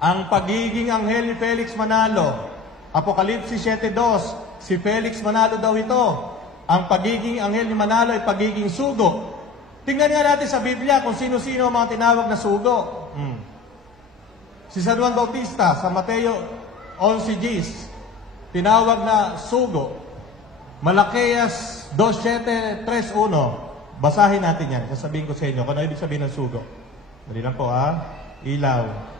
ang pagiging anghel ni Felix Manalo. Apokalipsis 7:2, si Felix Manalo daw ito. Ang pagiging anghel ni Manalo ay pagiging sugo. Tingnan nga natin sa Biblia kung sino-sino ang mga tinawag na sugo. Si San Juan Bautista sa Mateo 11:10, tinawag na sugo. Malakias 2:7, 3:1. Basahin natin yan. Sasabihin ko sa inyo kung ano ibig sabihin ng sugo. Dali lang po ilaw.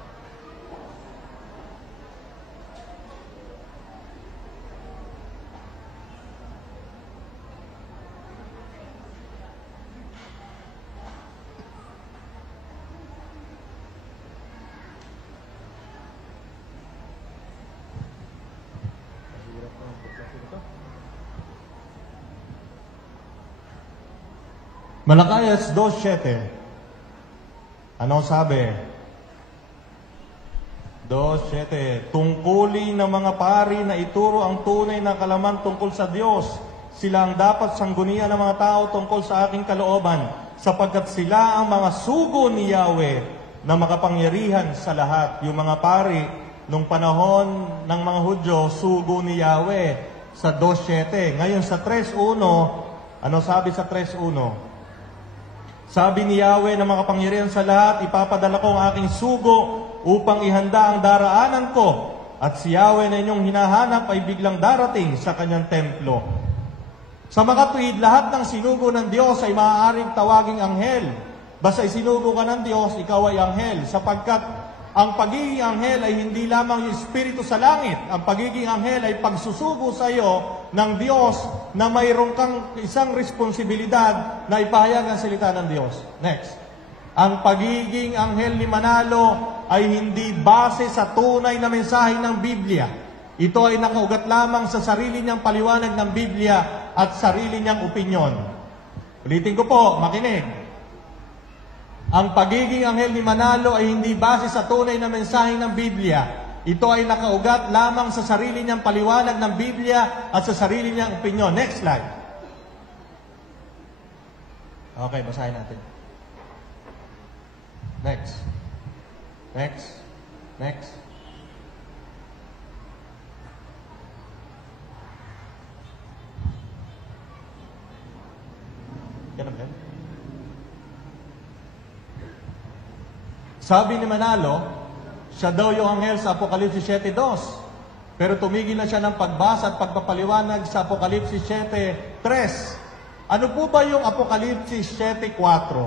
Malakias 2:7. Ano sabi? 2:7. Tungkulin ng mga pari na ituro ang tunay na kalaman tungkol sa Diyos. Sila ang dapat sanggunian ng mga tao tungkol sa aking kalooban, sapagkat sila ang mga sugo ni Yahweh na makapangyarihan sa lahat. Yung mga pari nung panahon ng mga Hudyo, sugo ni Yahweh sa 2:7. Ngayon sa 3:1, ano sabi sa 3:1? Sabi ni Yahweh na makapangyarihan sa lahat, ipapadala ko ang aking sugo upang ihanda ang daraanan ko. At si Yahweh na inyong hinahanap ay biglang darating sa kanyang templo. Sa mga tuwid, lahat ng sinugo ng Diyos ay maaaring tawaging anghel. Basta isinugo ka ng Diyos, ikaw ay anghel. Sapagkat ang pagiging anghel ay hindi lamang yung espiritu sa langit. Ang pagiging anghel ay pagsusugo sa iyo ng Diyos na mayroon kang isang responsibilidad na ipahayag ang salita ng Diyos. Next. Ang pagiging anghel ni Manalo ay hindi base sa tunay na mensahe ng Biblia. Ito ay nakaugat lamang sa sarili niyang paliwanag ng Biblia at sarili niyang opinyon. Ulitin ko po, makinig. Ang pagiging anghel ni Manalo ay hindi base sa tunay na mensahe ng Biblia. Ito ay nakaugat lamang sa sarili niyang paliwanag ng Biblia at sa sarili niyang opinyon. Next slide. Okay, basahin natin. Next. Next. Next. Ganun ba? Sabi ni Manalo, siya daw yung anghel sa Apokalipsis 7:2. Pero tumigil na siya ng pagbasa at pagpapaliwanag sa Apokalipsis 7:3. Ano po ba yung Apokalipsis 7:4?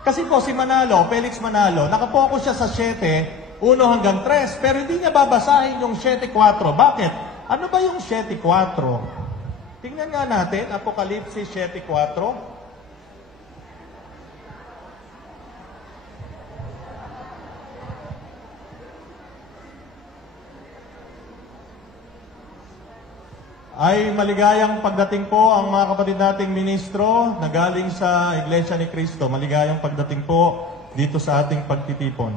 Kasi po si Manalo, Felix Manalo, nakapokus siya sa 7, 1 hanggang 3, pero hindi niya babasahin yung 7:4. Bakit? Ano ba yung 7:4? Tingnan nga natin, Apokalipsis 7:4. Ay maligayang pagdating po ang mga kapatid nating ministro na galing sa Iglesia ni Cristo. Maligayang pagdating po dito sa ating pagtitipon.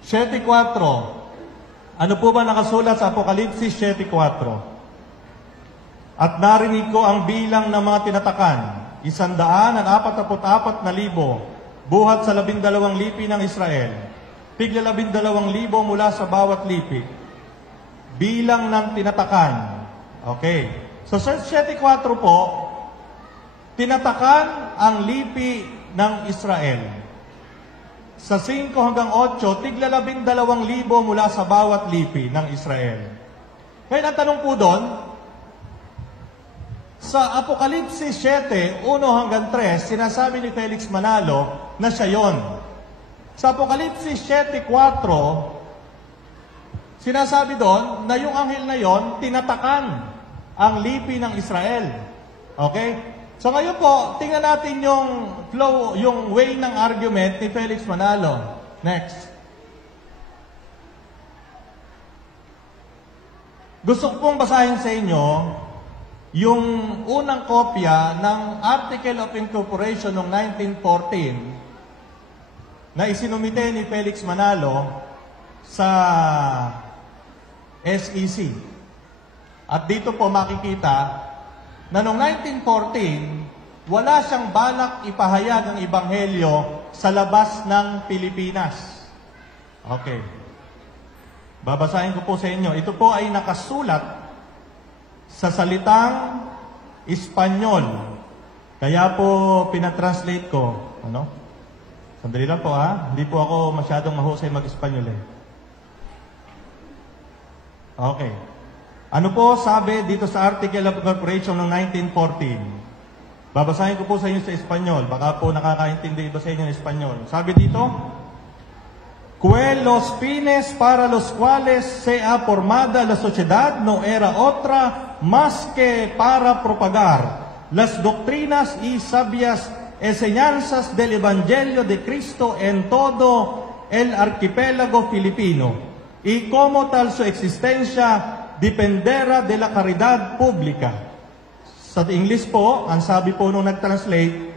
7:4. Ano po ba nakasulat sa Apokalipsis 7:4? At narinig ko ang bilang ng mga tinatakan, 144,000 buhat sa 12 lipi ng Israel. Tigla 12,000 mula sa bawat lipi. Bilang ng tinatakan. Okay. So, sa 7:4 po, tinatakan ang lipi ng Israel. Sa 5 hanggang 8, tigla 12,000 mula sa bawat lipi ng Israel. Ngayon, ang tanong po doon, sa Apokalipsis 7, 1 hanggang 3, sinasabi ni Felix Manalo na siya yon. Sa Apokalipsis 7:4, sinasabi doon na yung anghel na yon tinatakan ang lipi ng Israel. Okay? So ngayon po, tingnan natin yung flow, yung way ng argument ni Felix Manalo. Next. Gusto ko pong basahin sa inyo yung unang kopya ng Article of Incorporation noong 1914 na isinumite ni Felix Manalo sa SEC. At dito po makikita na noong 1914, wala siyang balak ipahayag ang Ebanghelyo sa labas ng Pilipinas. Okay. Babasahin ko po sa inyo. Ito po ay nakasulat sa salitang Espanyol. Kaya po pinatranslate ko. Ano? Sandali lang po ha. Hindi po ako masyadong mahusay mag-Espanyol eh. Okay. Ano po sabi dito sa Article of Incorporation ng 1914? Babasahin ko po sa inyo sa Espanyol. Baka po nakakaintindi ba sa inyo ng Espanyol. Sabi dito, los fines para los cuales se ha formada la sociedad no era otra más que para propagar las doctrinas y sabias enseñanzas del Evangelio de Cristo en todo el archipiélago filipino, y como tal su existencia dependerá de la caridad pública. Sa English po, ang sabi po nung nag-translate,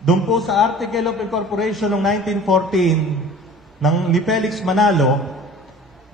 doon po sa Article of Incorporation ng 1914 ni Felix Manalo,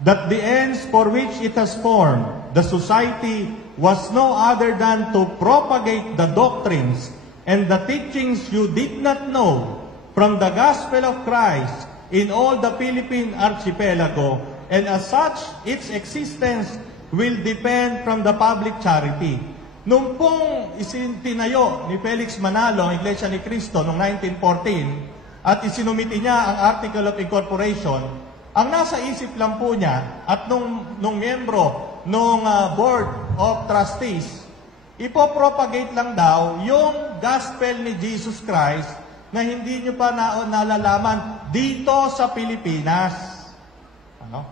that the ends for which it has formed the society was no other than to propagate the doctrines and the teachings you did not know from the gospel of Christ in all the Philippine archipelago, and as such, its existence will depend from the public charity. Nung pong isintinayo ni Felix Manalo ang Iglesia ni Cristo noong 1914 at isinumiti niya ang Article of Incorporation, ang nasa isip lang po niya at nung miyembro nung Board of Trustees, ipopropagate lang daw yung gospel ni Jesus Christ na hindi nyo pa nalalaman dito sa Pilipinas. Ano?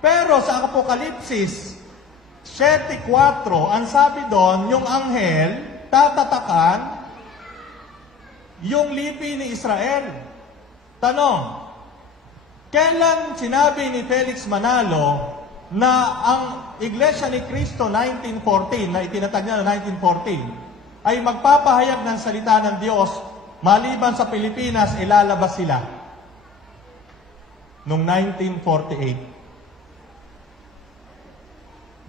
Pero sa Apokalipsis 7:4, ang sabi doon, yung anghel tatatakan yung lipi ni Israel. Tanong, kailan sinabi ni Felix Manalo na ang Iglesia ni Cristo 1914, na itinatag niya na 1914, ay magpapahayag ng salita ng Diyos, maliban sa Pilipinas, ilalabas sila? Noong 1948.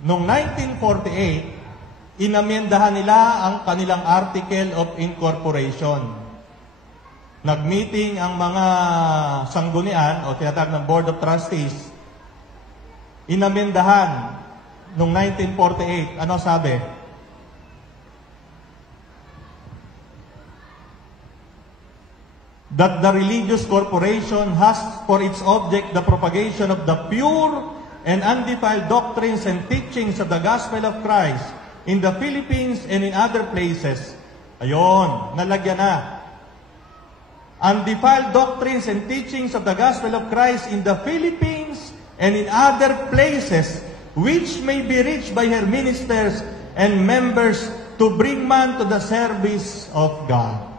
Noong 1948, inamyendahan nila ang kanilang Article of Incorporation. Nag-meeting ang mga sanggunian o tinatawag ng Board of Trustees. Inamyendahan noong 1948. Ano sabi? That the religious corporation has for its object the propagation of the pure and undefiled doctrines and teachings of the gospel of Christ in the Philippines and in other places. Ayon, nalagyan na. Undefiled doctrines and teachings of the gospel of Christ in the Philippines and in other places, which may be reached by her ministers and members to bring man to the service of God.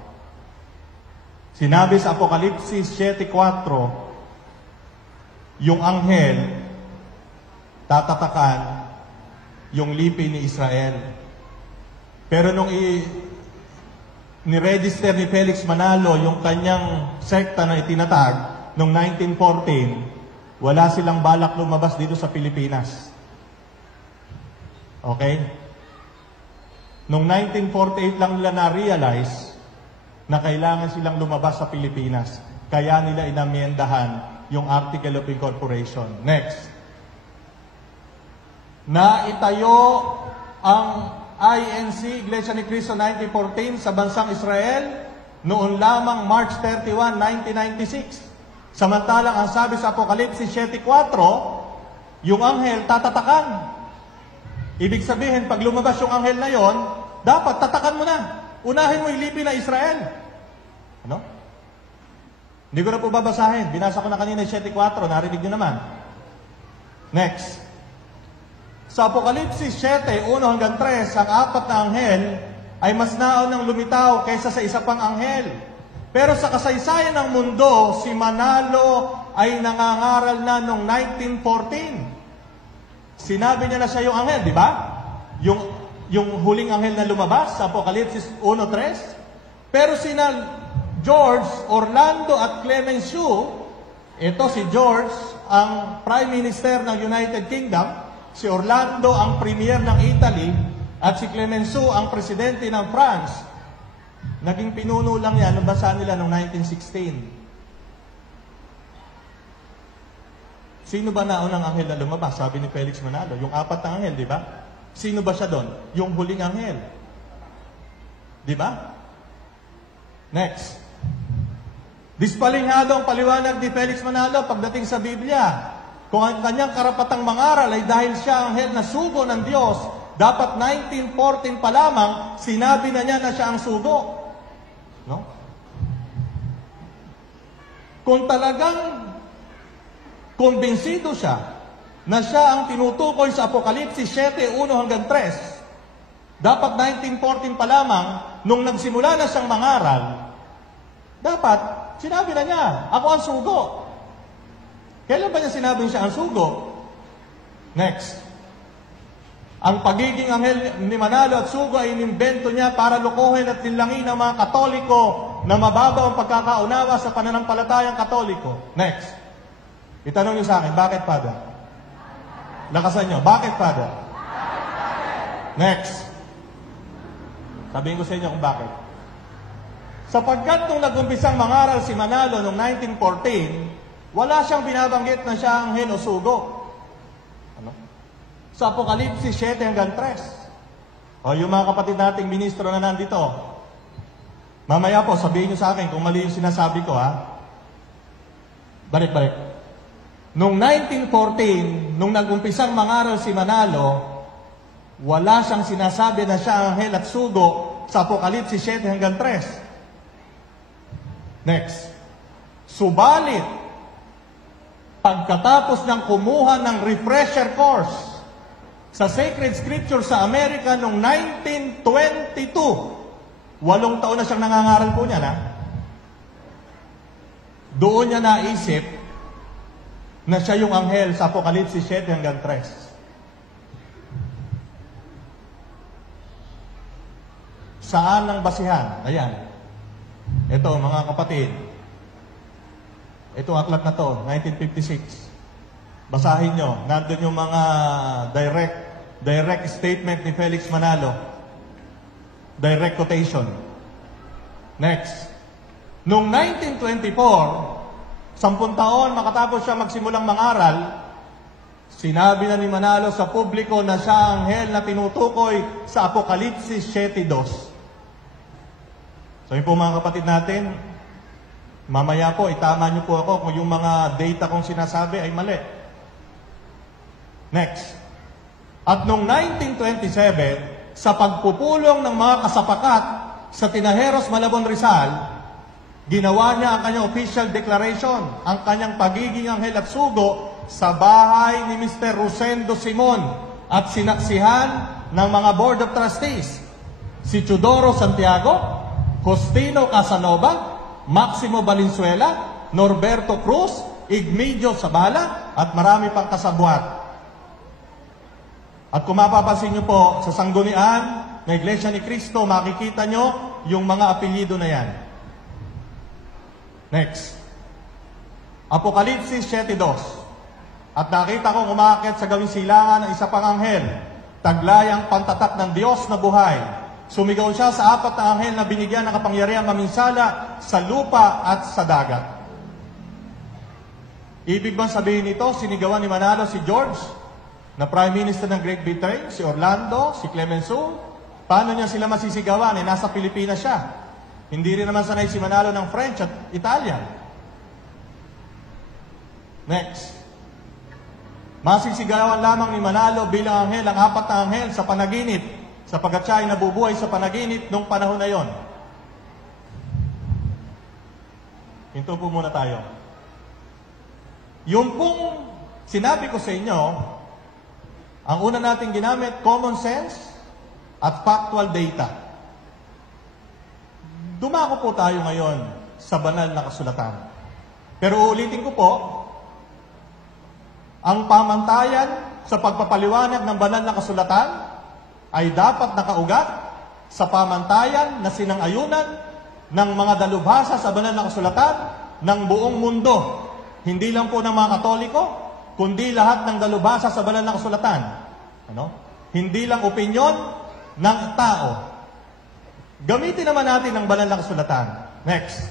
Sinabi sa Apokalipsis 7:4, yung anghel tatatakan yung lipi ni Israel. Pero nung ni-register ni Felix Manalo yung kanyang sekta na itinatag noong 1914, wala silang balak lumabas dito sa Pilipinas. Okay? Noong 1948 lang nila na-realize na kailangan silang lumabas sa Pilipinas. Kaya nila inamyendahan yung Article of Incorporation. Next. Na itayo ang INC, Iglesia ni Cristo 1914 sa bansang Israel noon lamang March 31, 1996. Samantalang ang sabi sa Apokalipsis 7:4, yung anghel tatatakan. Ibig sabihin, pag lumabas yung anghel na yon, dapat tatakan mo na. Unahin mo yung lipi na Israel. Ano? Hindi ko na po babasahin. Binasa ko na kanina yung 7:4, narinig nyo naman. Next. Sa Apokalipsis 7:1-3, ang apat na anghel ay mas naunang lumitaw kaysa sa isa pang anghel. Pero sa kasaysayan ng mundo, si Manalo ay nangangaral na noong 1914. Sinabi niya na siya yung anghel, di ba? Yung huling anghel na lumabas sa Apokalipsis 1:3. Pero sina George, Orlando at Clemenceau, ito si George, ang Prime Minister ng United Kingdom, si Orlando ang Premier ng Italy, at si Clemenceau ang Presidente ng France. Naging pinuno lang yan, nabasa nila noong 1916. Sino ba naunang anghel na lumabas? Sabi ni Felix Manalo, yung apat na anghel, di ba? Sino ba siya doon? Yung huling anghel. Di ba? Next. Dispalinyado ang paliwanag ni Felix Manalo pagdating sa Biblia. Kung ang kanyang karapatang mangaral ay dahil siya anghel na sugo ng Diyos, dapat 1914 pa lamang, sinabi na niya na siya ang sugo. No? Kung talagang kumbinsido siya na siya ang tinutukoy sa Apokalipsis 7:1 hanggang 3, dapat 1914 pa lamang, nung nagsimula na siyang mangaral, dapat sinabi na niya, ako ang sugo. Kailan ba niya sinabing siya ang sugo? Next. Ang pagiging anghel ni Manalo at sugo ay inimbento niya para lukuhin at linlangin ang mga Katoliko na mababaw ang pagkakaunawa sa pananampalatayang Katoliko. Next. Itanong niyo sa akin, bakit, Father? Lakasan niyo, bakit, Father? Next. Sabihin ko sa inyo kung bakit. Sapagkat nung nag-umpisang mangaral si Manalo noong 1914, wala siyang binabanggit na siya anghel o sugo. Ano? Sa Apokalipsis 7 hanggang 3. O yung mga kapatid nating ministro na nandito, mamaya po, sabihin niyo sa akin kung mali yung sinasabi ko, ha? Balik. Noong 1914, nung nag-umpisang mangaral si Manalo, wala siyang sinasabi na siya anghel at sugo sa Apokalipsis 7 hanggang 3. Next. Subalit, pagkatapos ng kumuha ng refresher course sa Sacred Scripture sa Amerika noong 1922, 8 taon na siyang nangangaral po niya, na? Doon niya naisip na siya yung anghel sa Apokalipsis 7 hanggang 3. Saan ang basihan? Ayan. Ito, mga kapatid. Itong aklat na to, 1956. Basahin nyo. Nandun yung mga direct statement ni Felix Manalo. Direct quotation. Next. Noong 1924, 10 taon makatapos siya magsimulang mangaral, sinabi na ni Manalo sa publiko na siya ang anghel na tinutukoy sa Apokalipsis 7:2. So yun po mga kapatid natin, mamaya po, itama niyo po ako kung yung mga data kong sinasabi ay mali. Next. At noong 1927, sa pagpupulong ng mga kasapakat sa Tinajeros, Malabon, Rizal, ginawa niya ang kanyang official declaration, ang kanyang pagiging anghel at sugo sa bahay ni Mr. Rosendo Simon at sinaksihan ng mga Board of Trustees, si Chudoro Santiago, Justino Casanova, Maximo Valenzuela, Norberto Cruz, Igmedio Zabala, at marami pang kasabwat. At kung mapapansin nyo po, sa sanggunian na Iglesia ni Cristo, makikita nyo yung mga apelyido na yan. Next. Apokalipsis 7:2. At nakita kong umaakit sa gawing silangan ng isa pang anghel, taglayang pantatak ng Diyos na buhay. Sumigaw siya sa 4 na anghel na binigyan ng kapangyarihan maminsala sa lupa at sa dagat. Ibig bang sabihin nito, sinigawan ni Manalo si George, na Prime Minister ng Great Britain, si Orlando, si Clemenceau? Paano niya sila masisigawan? Nasa Pilipinas siya. Hindi rin naman sanay si Manalo ng French at Italian. Next. Masisigawan lamang ni Manalo bilang anghel ang 4 na anghel sa panaginip, sapagkat siya ay nabubuhay sa panaginip nung panahon na yon. Hinto po muna tayo. Yung pong sinabi ko sa inyo, ang una natin ginamit, common sense at factual data. Dumako po tayo ngayon sa banal na kasulatan. Pero ulitin ko po, ang pamantayan sa pagpapaliwanag ng banal na kasulatan ay dapat nakaugat sa pamantayan na sinang-ayunan ng mga dalubhasa sa banal na kasulatan ng buong mundo. Hindi lang po ng mga Katoliko, kundi lahat ng dalubhasa sa banal na kasulatan. Ano? Hindi lang opinyon ng tao. Gamitin naman natin ang banal na kasulatan. Next.